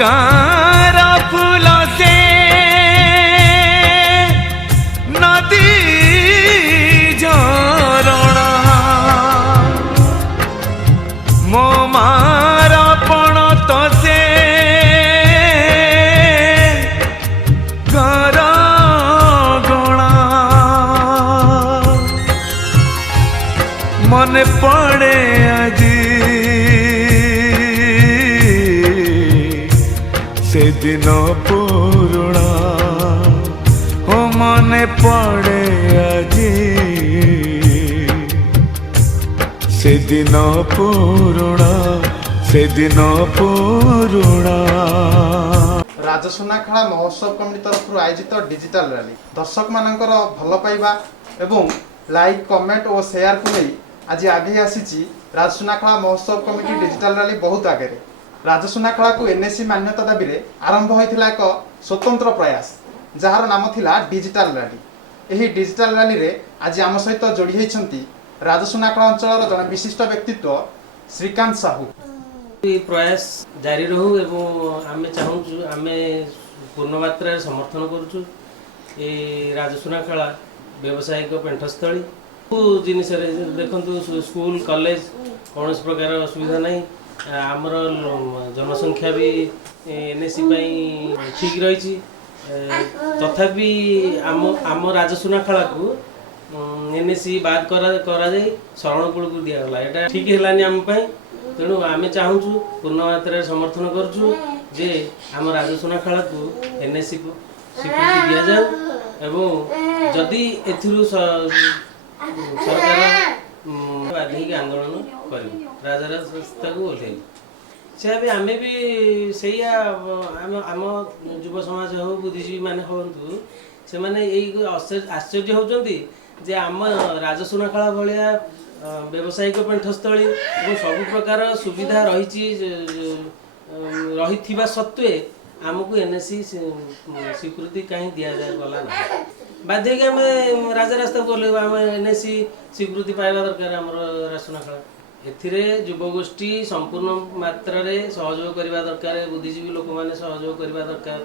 गाँर फूल से नदी झरणा मो मार पण तो से घर गणा मन पड़े आजी से दिन पुरुणा हो मन पड़े आजी से दिन पुरुणा से दिन पुरुणा। राजसुनाखेला महोत्सव कमिटी तरफ आयोजित डिजिटल रैली दर्शक मानकर भल पाइबा एवं लाइक कमेंट और शेयर को नहीं आज आगे आसी राजसुनाखेला महोत्सव कमिटी डिजिटल रैली बहुत आगे। राजसुनाखेला को एनएससी मान्यता दाबी रे आरंभ होइथिला एक स्वतंत्र प्रयास जार नाम थिला डिजिटल रैली। यही डिजिटल रैली रे आज आम सहित जोड़ी होइछंती राजसुनाखेला अंचल जन विशिष्ट व्यक्तित्व श्रीकांत साहू। प्रयास जारी रहू एवं आमे चाहूँ आमे पूर्ण मात्रा समर्थन करूँ ये राजसुनाखेला व्यावसायिक पेंठस्थली जिनस देखु स्कूल कॉलेज कौन प्रकार असुविधा नहीं आमर जनसंख्या भी एनएससी ठीक रही तथापि आम राजसुनाखेला को एनएससी बाद करा शरणकूल को दिगला यहाँ ठीक है आम तेणु आम चाहूँ पूर्ण मात्रा समर्थन करुँ जे आम राजसुनाखेला को एनएससी को स्वीकृति दि जाए एवं जदि एथिरु सरकार बाधिक आंदोलन कर राजरास्ता को ओह्ल से भी आम भी से आम युव समाज हो बुद्धिजीवी मान हूँ से मैंने आश्चर्य होती जे आम राजसुनाखेला भाया व्यावसायिक पेंठस्थली और सब प्रकार सुविधा रही सत्वे आमको एनएससी स्वीकृति कहीं दि गला ना बाध्य कि आम राजरास्ता को आम एनएससी स्वीकृति पाइबा दरकार आम राजसुनाखेला एथिरे युवगोष्ठी संपूर्ण मात्रा सहयोग करने दरकार बुद्धिजीवी लोक मैंने सहयोग करने दरकार।